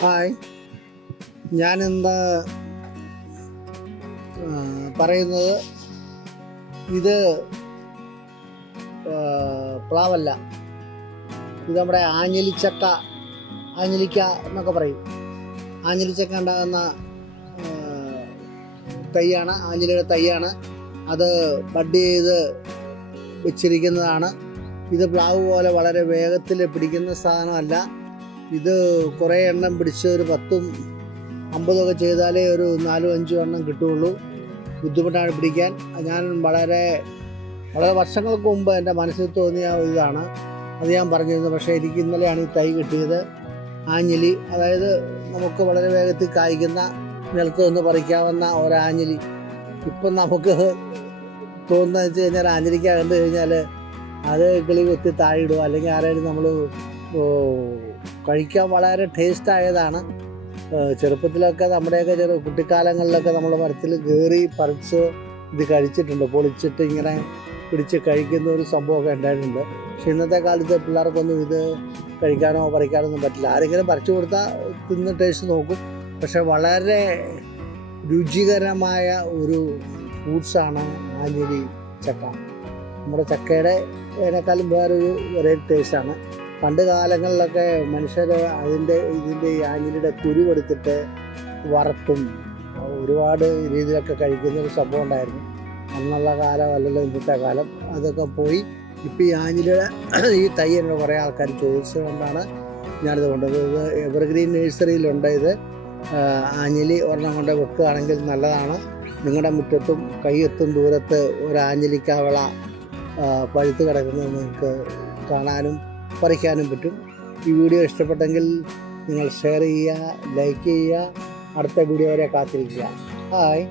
Hi, ഞാനിന്ന് പറയുന്നത് ഇത് പ്ലാവല്ല, ഇത് നമ്മുടെ ആഞ്ഞിലിക്ക എന്നൊക്കെ പറയും. ആഞ്ഞിലിച്ചക്ക ഉണ്ടാകുന്ന തൈയാണ്, ആഞ്ഞിലിയുടെ തൈയാണ്. അത് ബഡ് ചെയ്ത് വെച്ചിരിക്കുന്നതാണ്. ഇത് പ്ലാവ് പോലെ വളരെ വേഗത്തിൽ പിടിക്കുന്ന സാധനമല്ല. ഇത് കുറേ എണ്ണം പിടിച്ച് ഒരു 10ഉം 50ഒക്കെ ചെയ്താലേ ഒരു 4ഉം 5ഉം എണ്ണം കിട്ടുകയുള്ളൂ. ബുദ്ധിമുട്ടാണ് പിടിക്കാൻ. ഞാൻ വളരെ വർഷങ്ങൾക്ക് മുമ്പ് എൻ്റെ മനസ്സിൽ തോന്നിയ ഇതാണ്, അത് ഞാൻ പറഞ്ഞിരുന്നു. പക്ഷേ എനിക്ക് ഇന്നലെയാണ് ഈ തൈ കിട്ടിയത്. ആഞ്ഞിലി, അതായത് നമുക്ക് വളരെ വേഗത്തിൽ കായ്ക്കുന്ന, നിലത്ത് നിന്ന് പറിക്കാവുന്ന ഒരാഞ്ഞിലി. ഇപ്പം നമുക്ക് തോന്നുന്നത് വെച്ച് കഴിഞ്ഞാൽ ആഞ്ഞിലിക്ക കണ്ടു കഴിഞ്ഞാൽ അത് കിളി കൊത്തി താഴെയിടുക, അല്ലെങ്കിൽ ആരെങ്കിലും നമ്മൾ കഴിക്കാൻ വളരെ ടേസ്റ്റായതാണ്. ചെറുപ്പത്തിലൊക്കെ നമ്മുടെയൊക്കെ കുട്ടിക്കാലങ്ങളിലൊക്കെ നമ്മൾ മരത്തിൽ കയറി പറിച്ച് ഇത് കഴിച്ചിട്ടുണ്ട്. പൊളിച്ചിട്ട് ഇങ്ങനെ പിടിച്ച് കഴിക്കുന്ന ഒരു സംഭവമൊക്കെ ഉണ്ടായിട്ടുണ്ട്. പക്ഷെ ഇന്നത്തെ കാലത്ത് പിള്ളേർക്കൊന്നും ഇത് കഴിക്കാനോ പറിക്കാനൊന്നും പറ്റില്ല. ആരെങ്കിലും പറിച്ചു കൊടുത്താൽ തിന്ന് ടേസ്റ്റ് നോക്കും. പക്ഷെ വളരെ രുചികരമായ ഒരു ഫ്രൂട്ട്സാണ് ആഞ്ഞിലി ചക്ക. നമ്മുടെ ചക്കയുടെ അതിനേക്കാളും വേറൊരു വെറൈറ്റി ടേസ്റ്റാണ്. പണ്ട് കാലങ്ങളിലൊക്കെ മനുഷ്യർ ഇതിൻ്റെ ഈ ആഞ്ഞിലിയുടെ കുരുവെടുത്തിട്ട് വറുത്തും ഒരുപാട് രീതിയിലൊക്കെ കഴിക്കുന്നൊരു സംഭവം ഉണ്ടായിരുന്നു. അന്നുള്ള കാലം അല്ലല്ലോ ഇന്നത്തെ കാലം. അതൊക്കെ പോയി. ഇപ്പം ഈ ആഞ്ഞിലിയുടെ ഈ തൈ എന്നോട് കുറേ ആൾക്കാർ ചോദിച്ചതുകൊണ്ടാണ് ഞാനിത് കൊണ്ടത്. ഇത് എവർഗ്രീൻ നഴ്സറിയിലുണ്ട്. ഇത് ആഞ്ഞിലി ഒരെണ്ണം കൊണ്ട് വെക്കുകയാണെങ്കിൽ നല്ലതാണ്. നിങ്ങളുടെ മുറ്റത്തും കൈയെത്തും ദൂരത്ത് ഒരു ആഞ്ഞിലിക്കാവള പഴുത്ത് കിടക്കുന്നത് നിങ്ങൾക്ക് കാണാനും പറിക്കാനും പറ്റും. ഈ വീഡിയോ ഇഷ്ടപ്പെട്ടെങ്കിൽ നിങ്ങൾ ഷെയർ ചെയ്യുക, ലൈക്ക് ചെയ്യുക. അടുത്ത വീഡിയോ വരെ കാത്തിരിക്കുക. ഹായ്.